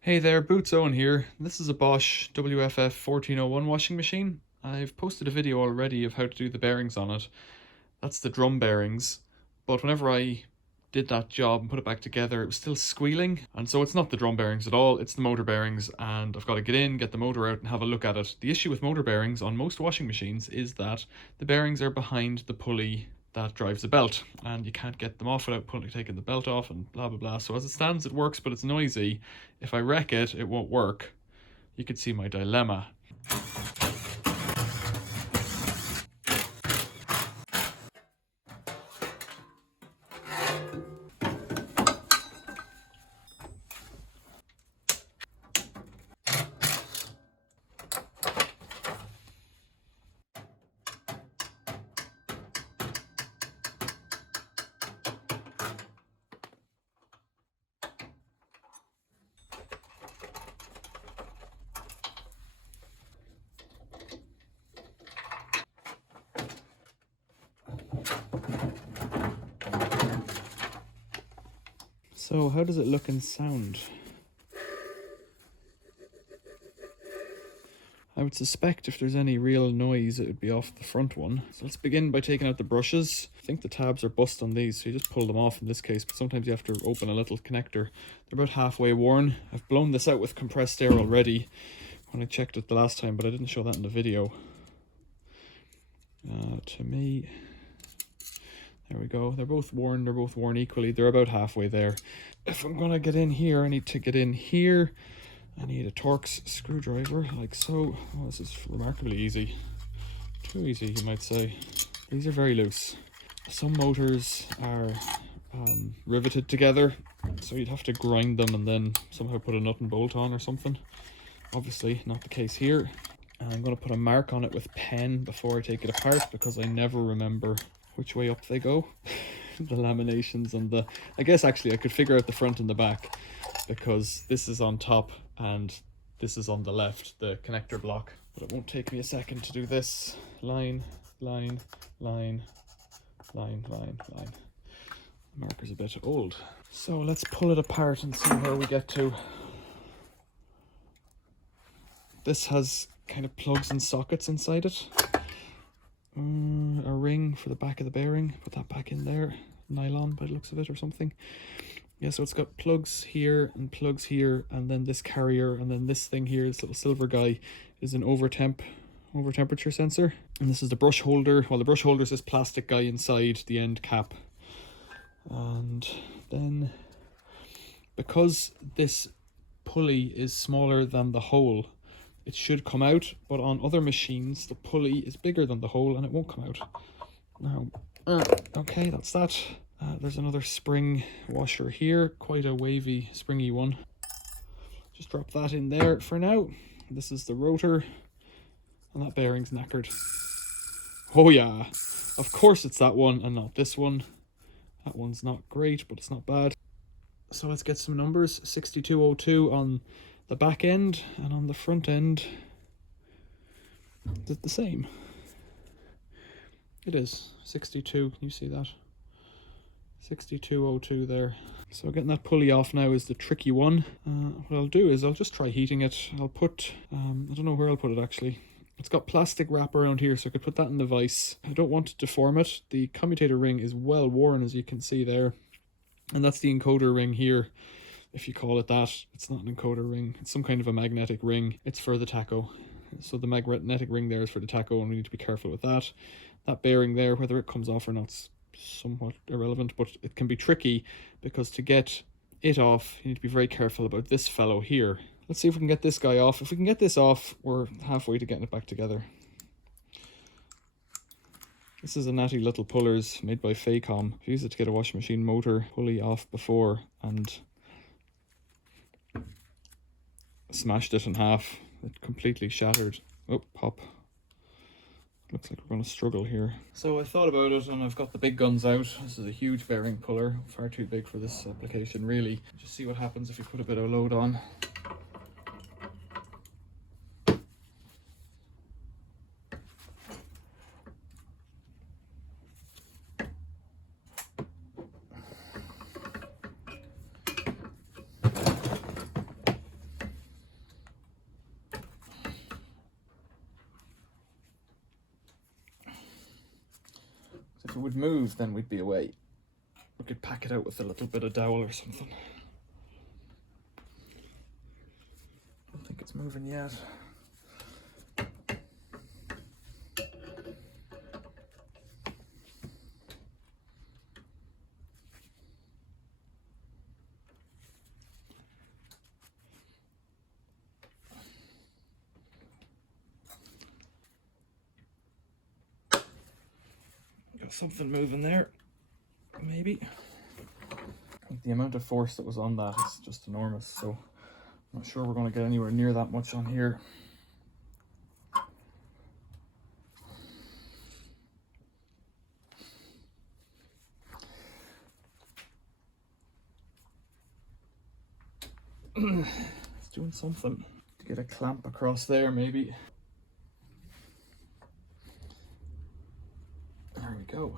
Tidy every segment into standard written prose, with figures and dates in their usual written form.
Hey there, Boots Owen here. This is a Bosch WFF1401 washing machine. I've posted a video already of how to do the bearings on it. That's the drum bearings, but whenever I did that job and put it back together, it was still squealing, and so it's not the drum bearings at all, it's the motor bearings, and I've got to get in, get the motor out and have a look at it. The issue with motor bearings on most washing machines is that the bearings are behind the pulley that drives the belt, and you can't get them off without taking the belt off and blah blah blah. So as it stands, it works, but it's noisy. If I wreck it, it won't work. You could see my dilemma. So how does it look and sound? I would suspect if there's any real noise, it would be off the front one. So let's begin by taking out the brushes. I think the tabs are bust on these, so you just pull them off in this case, but sometimes you have to open a little connector. They're about halfway worn. I've blown this out with compressed air already when I checked it the last time, but I didn't show that in the video. To me, there we go. They're both worn equally. They're about halfway there. If I'm gonna get in here, I need to get in here. I need a Torx screwdriver, like so. Oh, this is remarkably easy. Too easy, you might say. These are very loose. Some motors are riveted together, so you'd have to grind them and then somehow put a nut and bolt on or something. Obviously, not the case here. And I'm going to put a mark on it with pen before I take it apart, because I never remember which way up they go. The laminations and the... I guess actually I could figure out the front and the back, because this is on top and this is on the left, the connector block. But it won't take me a second to do this. Line, line, line, line, line, line. The marker's a bit old. So let's pull it apart and see where we get to. This has kind of plugs and sockets inside it. A ring for the back of the bearing, put that back in there. Nylon by the looks of it or something. Yeah, so it's got plugs here, and then this carrier, and then this thing here, this little silver guy, is an over temperature sensor. And this is the brush holder. Well, the brush holder is this plastic guy inside the end cap. And then, because this pulley is smaller than the hole, it should come out, but on other machines the pulley is bigger than the hole and it won't come out. Now, okay, that's that. There's another spring washer here, quite a wavy, springy one. Just drop that in there for now. This is the rotor, and that bearing's knackered. Oh yeah, of course it's that one and not this one. That one's not great, but it's not bad. So let's get some numbers. 6202 on the back end, and on the front end, is it the same? It is 62. Can you see that? 6202 there. So getting that pulley off now is the tricky one. What I'll do is I'll just try heating it. I'll put, I don't know where I'll put it actually. It's got plastic wrap around here, so I could put that in the vise. I don't want to deform it. The commutator ring is well worn, as you can see there. And that's the encoder ring here. If you call it that, it's not an encoder ring. It's some kind of a magnetic ring. It's for the tacho. So the magnetic ring there is for the tacho, and we need to be careful with that. That bearing there, whether it comes off or not, is somewhat irrelevant, but it can be tricky, because to get it off, you need to be very careful about this fellow here. Let's see if we can get this guy off. If we can get this off, we're halfway to getting it back together. This is a natty little pullers made by Faycom. I've used it to get a washing machine motor pulley off before and smashed it in half. It completely shattered. Oh, pop. Looks like we're going to struggle here. So I thought about it, and I've got the big guns out. This is a huge bearing puller, far too big for this application really. Just see what happens if we put a bit of load on. it would move, then we'd be away. We could pack it out with a little bit of dowel or something. I don't think it's moving yet. Got something moving there, maybe. The amount of force that was on that is just enormous, so I'm not sure we're going to get anywhere near that much on here. It's doing something. To get a clamp across there, maybe. There we go.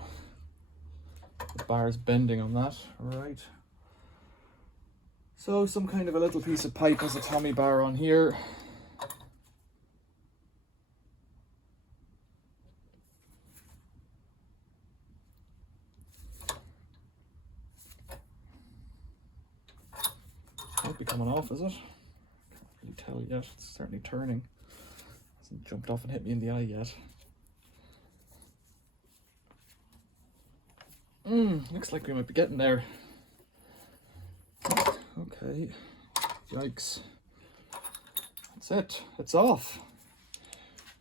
The bar's bending on that, right. So some kind of a little piece of pipe has a Tommy bar on here. Might be coming off, is it? Can't really tell yet. It's certainly turning. Hasn't jumped off and hit me in the eye yet. Looks like we might be getting there. Okay. Yikes. That's it. It's off.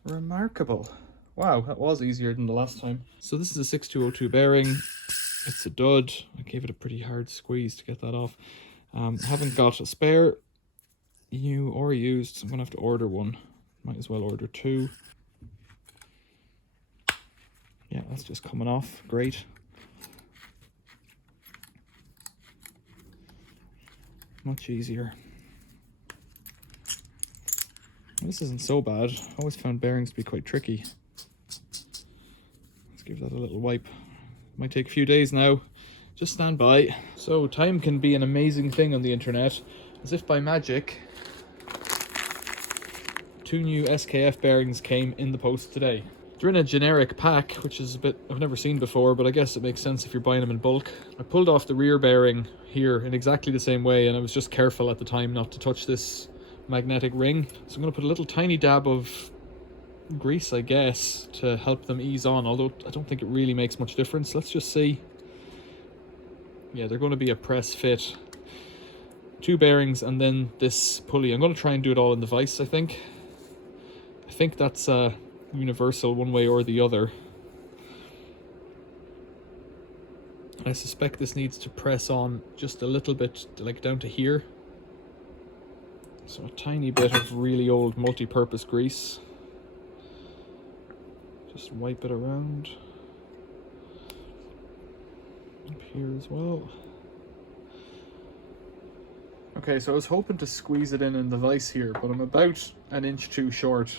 Remarkable. Wow, that was easier than the last time. So this is a 6202 bearing. It's a dud. I gave it a pretty hard squeeze to get that off. Haven't got a spare, new or used. I'm gonna have to order one. Might as well order two. Yeah, that's just coming off. Great. Much easier. This isn't so bad. I always found bearings to be quite tricky. Let's give that a little wipe. Might take a few days now. Just stand by. So time can be an amazing thing on the internet. As if by magic, 2 new SKF bearings came in the post today. They're in a generic pack, which is a bit I've never seen before, but I guess it makes sense if you're buying them in bulk. I pulled off the rear bearing here in exactly the same way, and I was just careful at the time not to touch this magnetic ring. So I'm going to put a little tiny dab of grease, I guess, to help them ease on, although I don't think it really makes much difference. Let's just see. Yeah, they're going to be a press fit. 2 bearings and then this pulley. I'm going to try and do it all in the vise, I think. I think that's universal one way or the other. I suspect this needs to press on just a little bit, like down to here. So a tiny bit of really old multi-purpose grease. Just wipe it around. Up here as well. Okay, so I was hoping to squeeze it in the vise here, but I'm about an inch too short,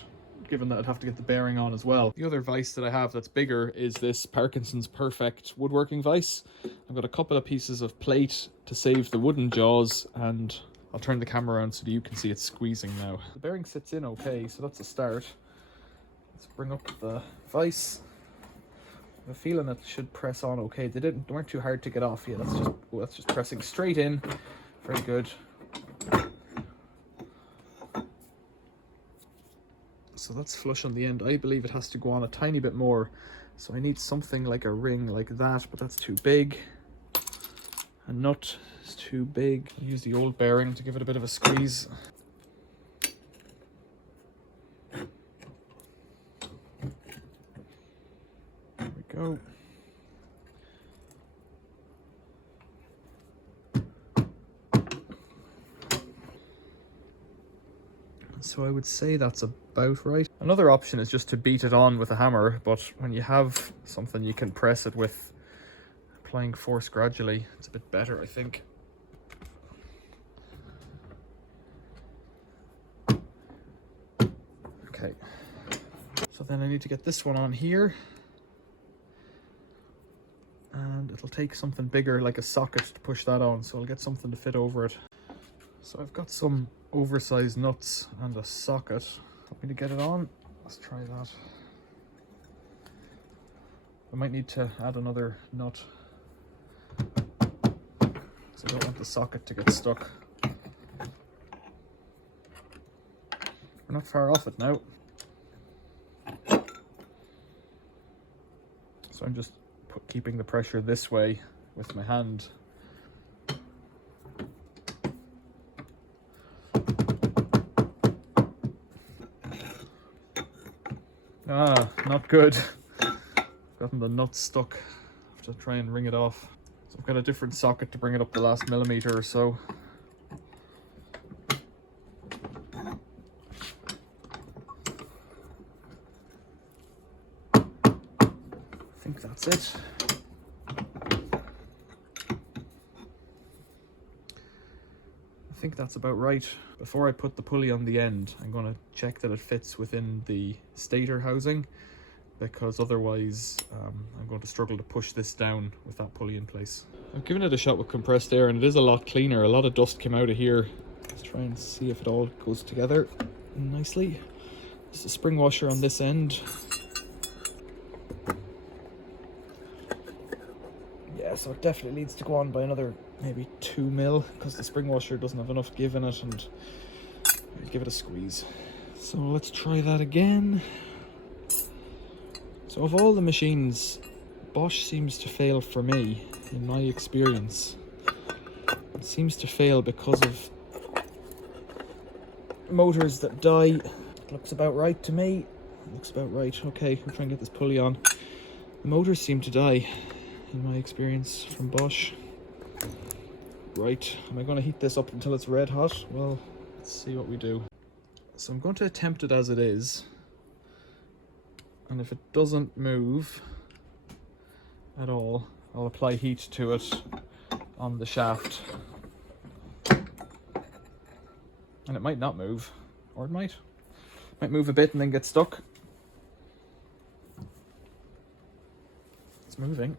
given that I'd have to get the bearing on as well. The other vise that I have that's bigger is this Parkinson's Perfect woodworking vise. I've got a couple of pieces of plate to save the wooden jaws, and I'll turn the camera around so that you can see it squeezing now. The bearing sits in okay, so that's a start. Let's bring up the vise. I have a feeling it should press on okay. They weren't too hard to get off. Yeah, that's just pressing straight in. Very good. So that's flush on the end. I believe it has to go on a tiny bit more. So I need something like a ring like that, but that's too big. A nut is too big. I'll use the old bearing to give it a bit of a squeeze. There we go. So I would say that's about right. Another option is just to beat it on with a hammer, but when you have something you can press it with, applying force gradually, it's a bit better, I think. Okay. So then I need to get this one on here. And it'll take something bigger, like a socket, to push that on, so I'll get something to fit over it. So I've got some oversized nuts and a socket. Want me to get it on? Let's try that. I might need to add another nut, because I don't want the socket to get stuck. We're not far off it now. So I'm just keeping the pressure this way with my hand. Ah, not good. Gotten the nut stuck. Have to try and wring it off. So I've got a different socket to bring it up the last millimeter or so. I think that's it. I think that's about right. Before I put the pulley on the end, I'm going to check that it fits within the stator housing, because otherwise I'm going to struggle to push this down with that pulley in place. I've given it a shot with compressed air and it is a lot cleaner. A lot of dust came out of here. Let's try and see if it all goes together nicely. There's a spring washer on this end. Yeah, so it definitely needs to go on by another maybe 2 mil, because the spring washer doesn't have enough give in it, and I'll give it a squeeze. So let's try that again. So of all the machines, Bosch seems to fail for me, in my experience. It seems to fail because of motors that die. It looks about right to me. It looks about right. Okay, we'll try and get this pulley on. The motors seem to die, in my experience, from Bosch. Right, am I going to heat this up until it's red hot? Well, let's see what we do. So I'm going to attempt it as it is. And if it doesn't move at all, I'll apply heat to it on the shaft. And it might not move, or it might. Might move a bit and then get stuck. It's moving.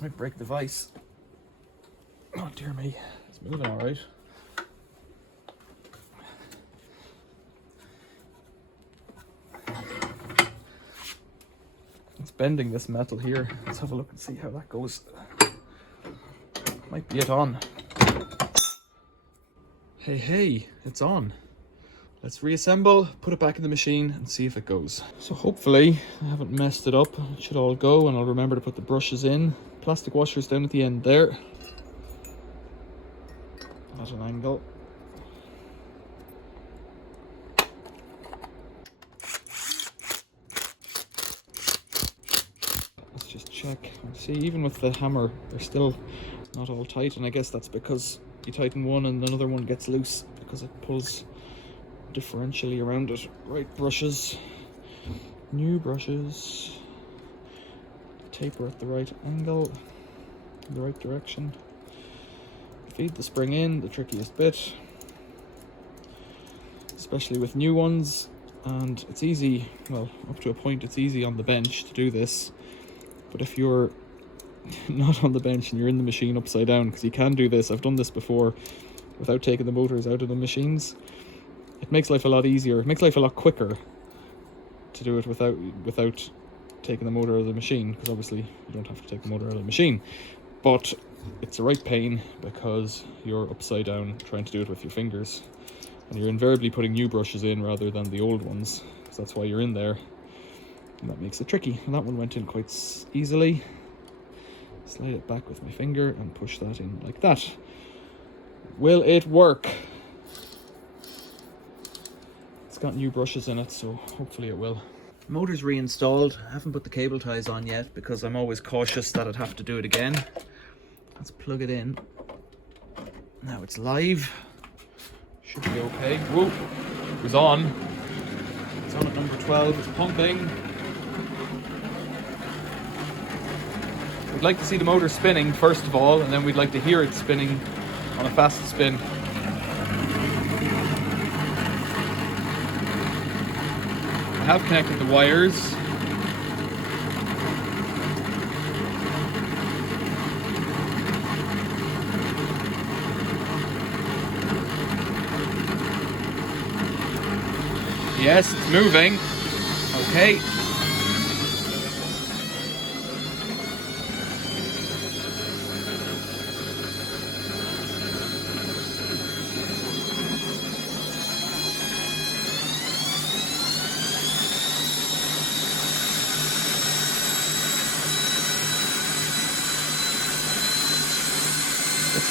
Might break the vise. Oh dear me, it's moving all right. It's bending this metal here. Let's have a look and see how that goes. Might be it on. Hey, it's on. Let's reassemble, put it back in the machine and see if it goes. So hopefully I haven't messed it up. It should all go, and I'll remember to put the brushes in. Plastic washers down at the end there. At an angle. Let's just check. See, even with the hammer, they're still not all tight, and I guess that's because you tighten one and another one gets loose because it pulls differentially around it. Right brushes. New brushes. Taper at the right angle, in the right direction. Feed the spring in, the trickiest bit, especially with new ones. And it's easy, well, up to a point it's easy on the bench to do this, but if you're not on the bench and you're in the machine upside down, because you can do this, I've done this before without taking the motors out of the machines, it makes life a lot easier. It makes life a lot quicker to do it without taking the motor out of the machine, because obviously you don't have to take the motor out of the machine, but it's a right pain because you're upside down trying to do it with your fingers, and you're invariably putting new brushes in rather than the old ones, so that's why you're in there, and that makes it tricky. And that one went in quite easily. Slide it back with my finger and push that in like that. Will it work? It's got new brushes in it, so hopefully it will. Motor's reinstalled. I haven't put the cable ties on yet because I'm always cautious that I'd have to do it again. Let's plug it in. Now it's live. Should be okay. Whoa, it was on. It's on at number 12, it's pumping. We'd like to see the motor spinning first of all, and then we'd like to hear it spinning on a fast spin. I have connected the wires. Yes, it's moving. Okay.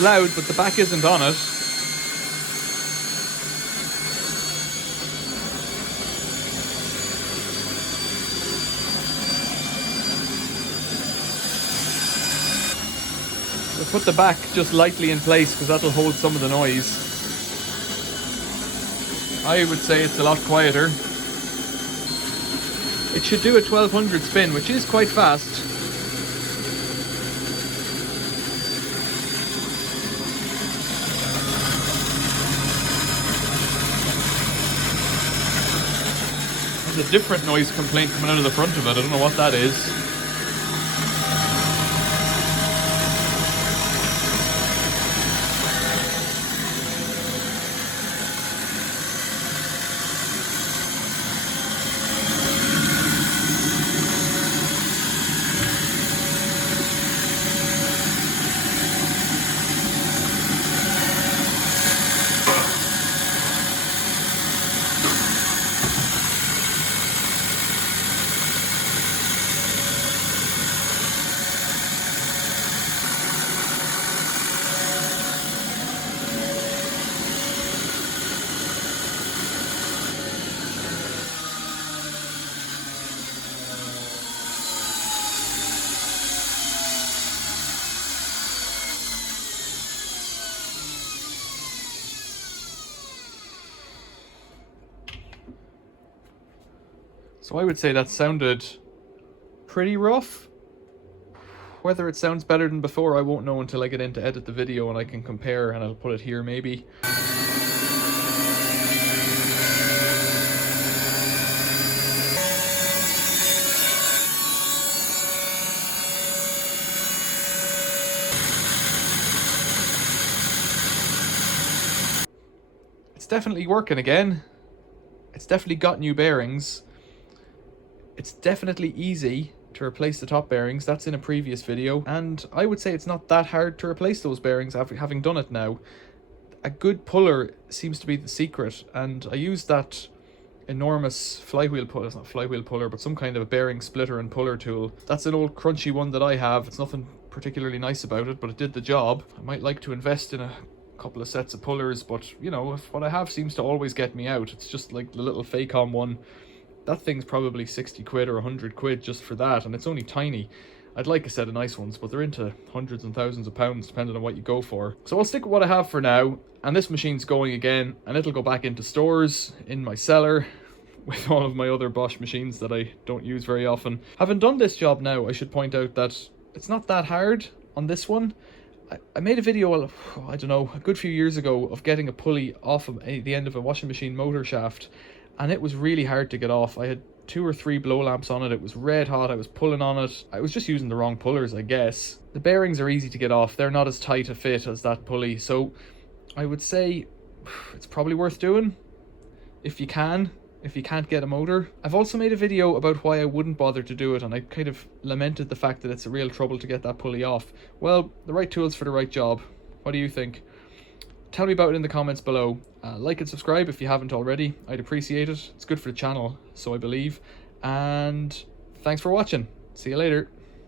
It's loud, but the back isn't on it. So put the back just lightly in place because that'll hold some of the noise. I would say it's a lot quieter. It should do a 1200 spin, which is quite fast. There's a different noise complaint coming out of the front of it. I don't know what that is. So I would say that sounded pretty rough. Whether it sounds better than before, I won't know until I get in to edit the video and I can compare, and I'll put it here maybe. It's definitely working again. It's definitely got new bearings. It's definitely easy to replace the top bearings. That's in a previous video, and I would say it's not that hard to replace those bearings after having done it now. A good puller seems to be the secret, and I used that enormous flywheel puller. It's not flywheel puller, but some kind of a bearing splitter and puller tool. That's an old crunchy one that I have. It's nothing particularly nice about it, but it did the job. I might like to invest in a couple of sets of pullers, but you know, if what I have seems to always get me out. It's just like the little Facom one. That thing's probably 60 quid or 100 quid just for that, and it's only tiny. I'd like a set of nice ones, but they're into hundreds and thousands of pounds depending on what you go for. So I'll stick with what I have for now, and this machine's going again, and it'll go back into stores in my cellar with all of my other Bosch machines that I don't use very often. Having done this job now, I should point out that it's not that hard on this one. I made a video, I don't know, a good few years ago of getting a pulley off of the end of a washing machine motor shaft, and it was really hard to get off. I had 2 or 3 blow lamps on it. It was red hot. I was pulling on it. I was just using the wrong pullers, I guess. The bearings are easy to get off. They're not as tight a fit as that pulley, so I would say it's probably worth doing if you can. If you can't get a motor. I've also made a video about why I wouldn't bother to do it, and I kind of lamented the fact that it's a real trouble to get that pulley off. Well, the right tools for the right job. What do you think? Tell me about it in the comments below. Like and subscribe if you haven't already. I'd appreciate it. It's good for the channel, so I believe. And thanks for watching. See you later.